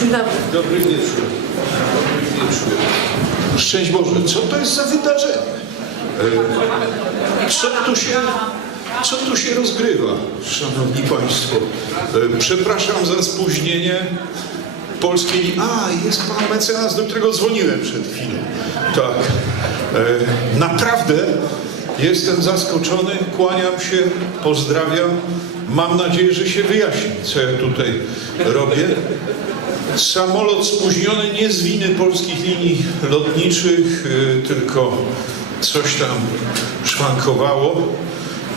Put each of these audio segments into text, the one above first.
Dzień dobry. Dobry wieczór. Dobry wieczór. Szczęść Boże, co to jest za wydarzenie? E, co tu się, co tu się rozgrywa, szanowni państwo? E, przepraszam za spóźnienie polskiej... A, jest pan mecenas, do którego dzwoniłem przed chwilą. Tak. E, naprawdę jestem zaskoczony, kłaniam się, pozdrawiam. Mam nadzieję, że się wyjaśni, co ja tutaj robię. Samolot spóźniony nie z winy polskich linii lotniczych, y, tylko coś tam szwankowało.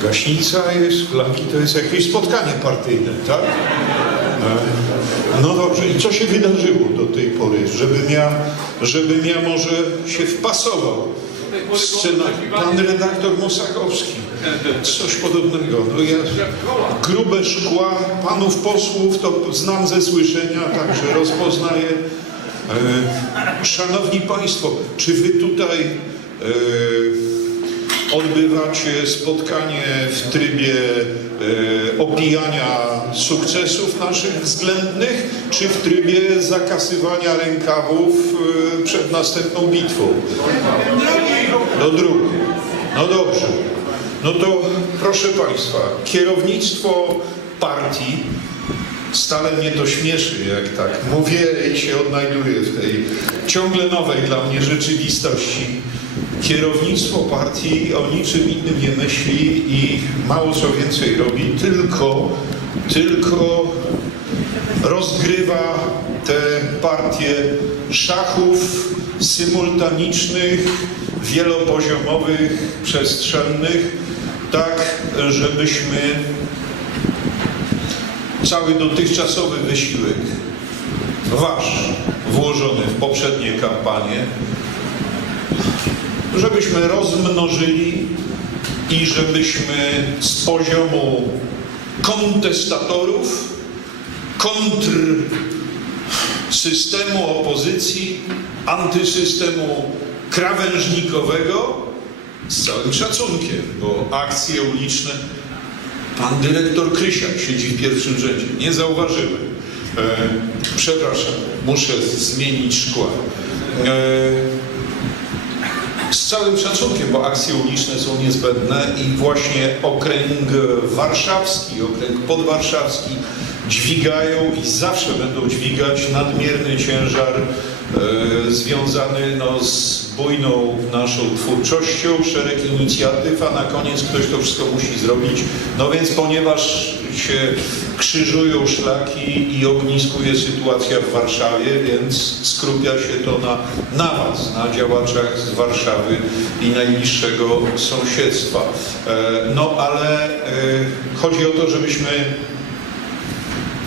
Gaśnica jest, flagi to jest jakieś spotkanie partyjne, tak? E, No dobrze, i co się wydarzyło do tej pory, żebym ja, żebym ja może się wpasował w scenariusz? Pan redaktor Mosakowski, coś podobnego. No ja grube szkła panów posłów to znam ze słyszenia, także rozpoznaję. E, Szanowni Państwo, czy wy tutaj e, odbywacie spotkanie w trybie e, opijania sukcesów naszych względnych, czy w trybie zakasywania rękawów przed następną bitwą? No drugie. No dobrze. No to proszę Państwa, kierownictwo partii Stale mnie to śmieszy, jak tak mówię i się odnajduję w tej ciągle nowej dla mnie rzeczywistości. Kierownictwo partii o niczym innym nie myśli i mało co więcej robi, tylko, tylko rozgrywa te partie szachów symultanicznych, wielopoziomowych, przestrzennych, tak żebyśmy cały dotychczasowy wysiłek wasz włożony w poprzednie kampanie, żebyśmy rozmnożyli i żebyśmy z poziomu kontestatorów, kontr systemu opozycji, antysystemu krawężnikowego z całym szacunkiem, bo akcje uliczne Pan dyrektor Krysiak siedzi w pierwszym rzędzie. Nie zauważyłem. E, przepraszam, muszę zmienić szkła. E, z całym szacunkiem, bo akcje uliczne są niezbędne i właśnie okręg warszawski, okręg podwarszawski dźwigają i zawsze będą dźwigać nadmierny ciężar e, związany no, z bujną naszą twórczością, szereg inicjatyw, a na koniec ktoś to wszystko musi zrobić. No więc ponieważ się krzyżują szlaki i ogniskuje sytuacja w Warszawie, więc skrupia się to na, na Was, na działaczach z Warszawy i najbliższego sąsiedztwa. E, no ale e, chodzi o to, żebyśmy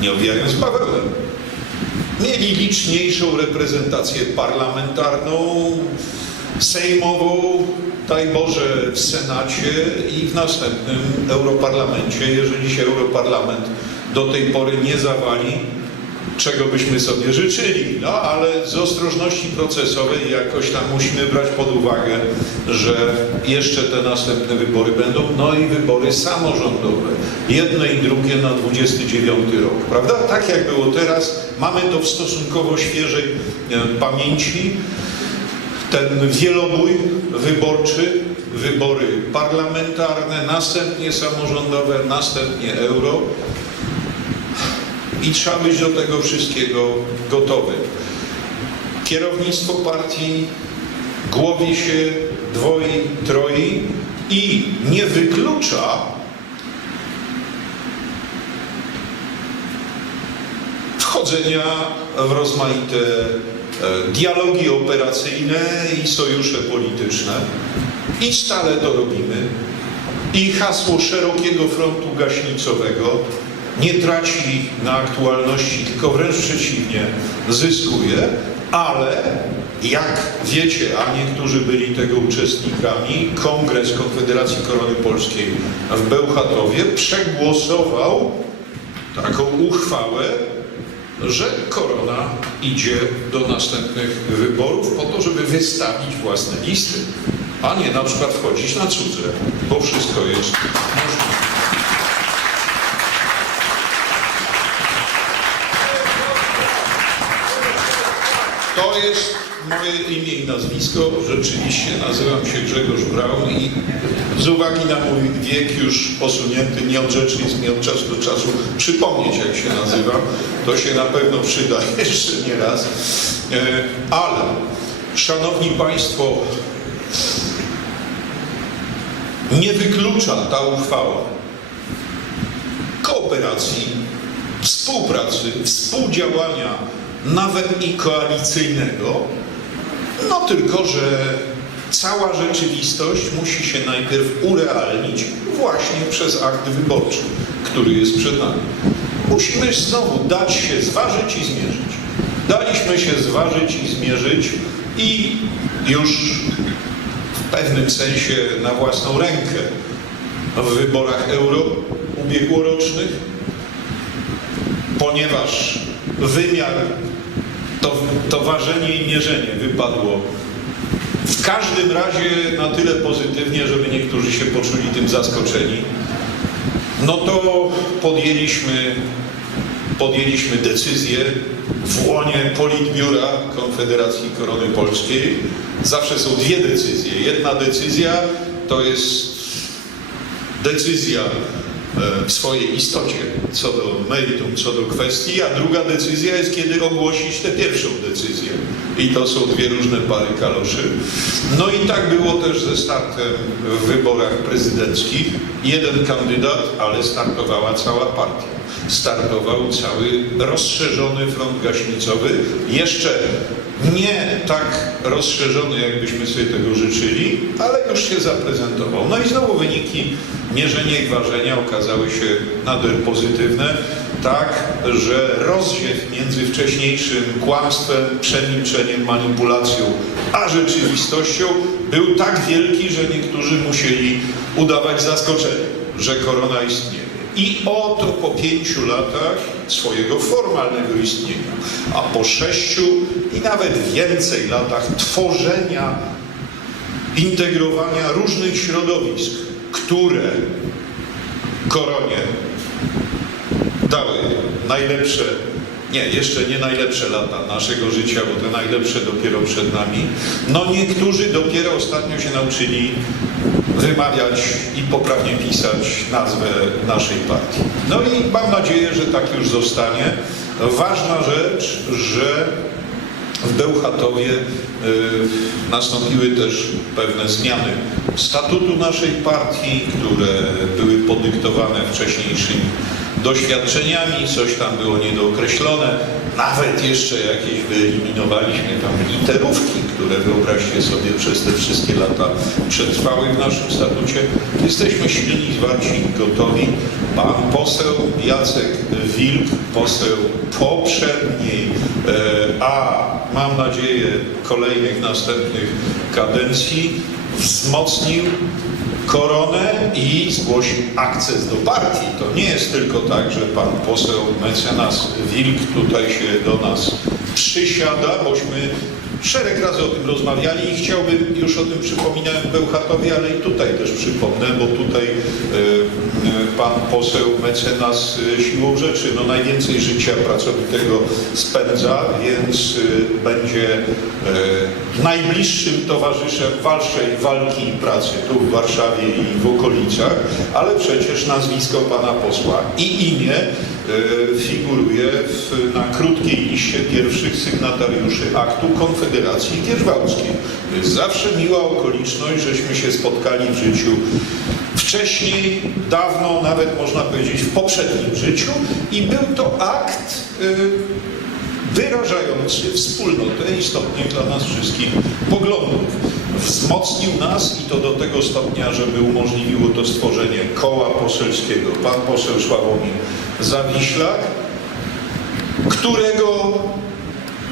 nie owijając bawełnem. Mieli liczniejszą reprezentację parlamentarną, sejmową, daj Boże w Senacie i w następnym Europarlamencie, jeżeli się Europarlament do tej pory nie zawali, czego byśmy sobie życzyli. No ale z ostrożności procesowej jakoś tam musimy brać pod uwagę, że jeszcze te następne wybory będą, no i wybory samorządowe. Jedne i drugie na 29 rok, prawda? Tak jak było teraz, mamy to w stosunkowo świeżej e, pamięci. Ten wielobój wyborczy, wybory parlamentarne, następnie samorządowe, następnie euro i trzeba być do tego wszystkiego gotowym. Kierownictwo partii głowi się dwoi, troi i nie wyklucza wchodzenia w rozmaite dialogi operacyjne i sojusze polityczne i stale to robimy. I hasło szerokiego frontu gaśnicowego nie traci na aktualności, tylko wręcz przeciwnie, zyskuje, ale jak wiecie, a niektórzy byli tego uczestnikami, Kongres Konfederacji Korony Polskiej w Bełchatowie przegłosował taką uchwałę, że korona idzie do następnych wyborów po to, żeby wystawić własne listy, a nie na przykład wchodzić na cudze, bo wszystko jest możliwe. To jest moje imię i nazwisko. Rzeczywiście nazywam się Grzegorz Braun i z uwagi na mój wiek już posunięty, nieodrzecznie jest mi od czasu do czasu przypomnieć, jak się nazywam. To się na pewno przyda jeszcze nie raz. E, Ale, Szanowni Państwo, nie wyklucza ta uchwała kooperacji, współpracy, współdziałania, nawet i koalicyjnego, no tylko, że cała rzeczywistość musi się najpierw urealnić właśnie przez akt wyborczy, który jest przed nami. Musimy znowu dać się zważyć i zmierzyć. Daliśmy się zważyć i zmierzyć i już w pewnym sensie na własną rękę w wyborach euro ubiegłorocznych, ponieważ wymiar, to, to ważenie i mierzenie wypadło w każdym razie na tyle pozytywnie, żeby niektórzy się poczuli tym zaskoczeni, no to podjęliśmy, podjęliśmy decyzję w łonie Politbiura Konfederacji Korony Polskiej. Zawsze są dwie decyzje. Jedna decyzja to jest decyzja w swojej istocie co do meritum, co do kwestii, a druga decyzja jest, kiedy ogłosić tę pierwszą decyzję. I to są dwie różne pary kaloszy. No i tak było też ze startem w wyborach prezydenckich. Jeden kandydat, ale startowała cała partia. Startował cały rozszerzony front gaśnicowy, jeszcze nie tak rozszerzony, jakbyśmy sobie tego życzyli, ale już się zaprezentował. No i znowu wyniki mierzenia i ważenia okazały się nader pozytywne, tak, że rozziew między wcześniejszym kłamstwem, przemilczeniem, manipulacją, a rzeczywistością był tak wielki, że niektórzy musieli udawać zaskoczenie, że korona istnieje. I oto po pięciu latach swojego formalnego istnienia, a po sześciu i nawet więcej latach tworzenia, integrowania różnych środowisk, które koronie dały najlepsze, nie, jeszcze nie najlepsze lata naszego życia, bo te najlepsze dopiero przed nami. No niektórzy dopiero ostatnio się nauczyli wymawiać i poprawnie pisać nazwę naszej partii. No i mam nadzieję, że tak już zostanie. Ważna rzecz, że w Bełchatowie y, nastąpiły też pewne zmiany statutu naszej partii, które były podyktowane wcześniejszymi doświadczeniami, coś tam było niedookreślone, nawet jeszcze jakieś wyeliminowaliśmy tam literówki, które wyobraźcie sobie przez te wszystkie lata przetrwały w naszym statucie. Jesteśmy silni, zwarci, gotowi. Pan poseł Jacek Wilk, poseł poprzedniej, a mam nadzieję kolejnych następnych kadencji, wzmocnił koronę i zgłosił akces do partii. To nie jest tylko tak, że pan poseł mecenas Wilk tutaj się do nas przysiada, bośmy szereg razy o tym rozmawiali i chciałbym, już o tym przypominałem w Bełchatowie, ale i tutaj też przypomnę, bo tutaj e, pan poseł mecenas e, siłą rzeczy no najwięcej życia pracowitego spędza, więc e, będzie e, najbliższym towarzyszem waszej walki i pracy tu w Warszawie i w okolicach, ale przecież nazwisko pana posła i imię e, figuruje w, na krótkiej liście pierwszych sygnatariuszy aktu Konfederacji jest zawsze miła okoliczność, żeśmy się spotkali w życiu wcześniej, dawno, nawet można powiedzieć w poprzednim życiu i był to akt y, wyrażający wspólnotę istotnych dla nas wszystkich poglądów. Wzmocnił nas i to do tego stopnia, żeby umożliwiło to stworzenie koła poselskiego. Pan poseł Sławomir Zawiślak, którego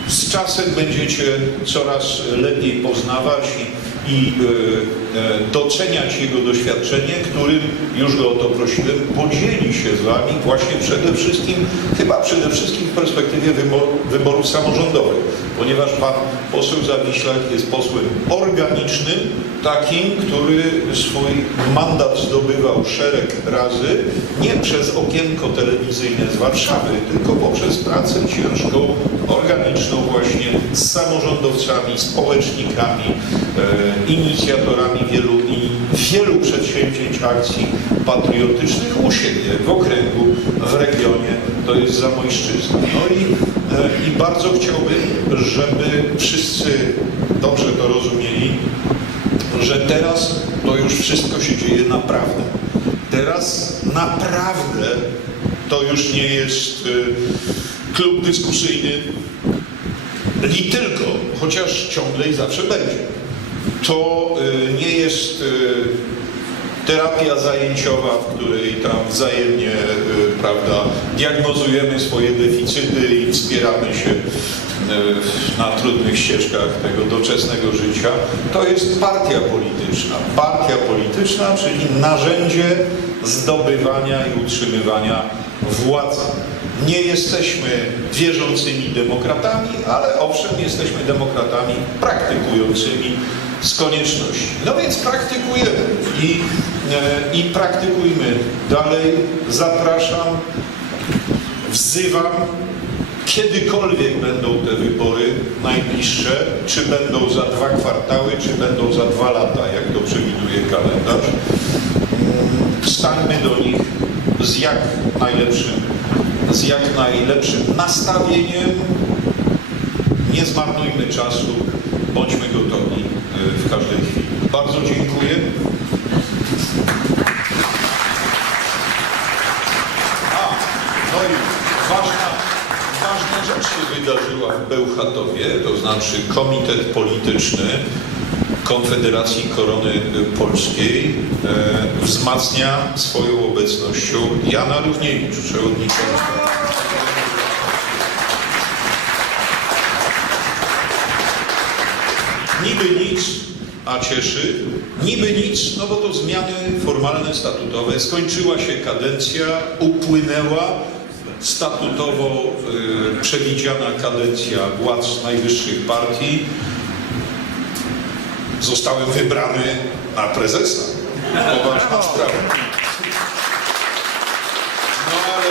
z czasem będziecie coraz lepiej poznawać i e, e, doceniać jego doświadczenie, którym, już go o to prosiłem, podzieli się z Wami właśnie przede wszystkim, chyba przede wszystkim w perspektywie wybo- wyborów samorządowych, ponieważ Pan poseł Zawiślak jest posłem organicznym, takim, który swój mandat zdobywał szereg razy, nie przez okienko telewizyjne z Warszawy, tylko poprzez pracę ciężką, organiczną właśnie z samorządowcami, społecznikami, e, inicjatorami wielu, wielu przedsięwzięć, akcji patriotycznych u siebie, w okręgu, w regionie, to jest Zamojszczyzna. No i, e, i bardzo chciałbym, żeby wszyscy dobrze to rozumieli, że teraz to już wszystko się dzieje naprawdę. Teraz naprawdę to już nie jest y, klub dyskusyjny, li tylko, chociaż ciągle i zawsze będzie. To y, nie jest y, terapia zajęciowa, w której tam wzajemnie, y, prawda, diagnozujemy swoje deficyty i wspieramy się na trudnych ścieżkach tego doczesnego życia. To jest partia polityczna. Partia polityczna, czyli narzędzie zdobywania i utrzymywania władzy. Nie jesteśmy wierzącymi demokratami, ale owszem, jesteśmy demokratami praktykującymi z konieczności. No więc praktykujemy i, e, i praktykujmy dalej. Zapraszam, wzywam, kiedykolwiek będą te wybory najbliższe, czy będą za dwa kwartały, czy będą za dwa lata, jak to przewiduje kalendarz, mm, stańmy do nich z jak najlepszym, z jak najlepszym nastawieniem. Nie zmarnujmy czasu, bądźmy gotowi y, w każdej chwili. Bardzo dziękuję. A, no i ważna, ważna rzecz się wydarzyła w Bełchatowie, to znaczy Komitet Polityczny Konfederacji Korony Polskiej e, wzmacnia swoją obecnością Jana Równiewicz, przewodniczący. Niby nic, a cieszy. Niby nic, no bo to zmiany formalne, statutowe. Skończyła się kadencja, upłynęła statutowo y, przewidziana kadencja władz najwyższych partii. Zostałem wybrany na prezesa. Poważna sprawa. No ale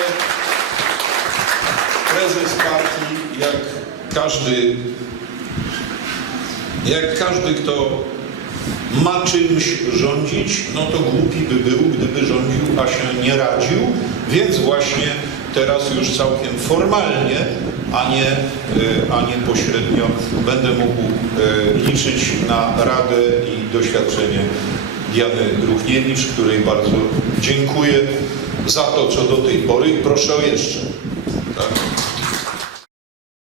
prezes partii, jak każdy jak każdy, kto ma czymś rządzić, no to głupi by był, gdyby rządził, a się nie radził, więc właśnie teraz już całkiem formalnie, a nie, y, a nie pośrednio będę mógł y, liczyć na radę i doświadczenie Diany Ruchniewicz, której bardzo dziękuję za to, co do tej pory i proszę o jeszcze. Tak?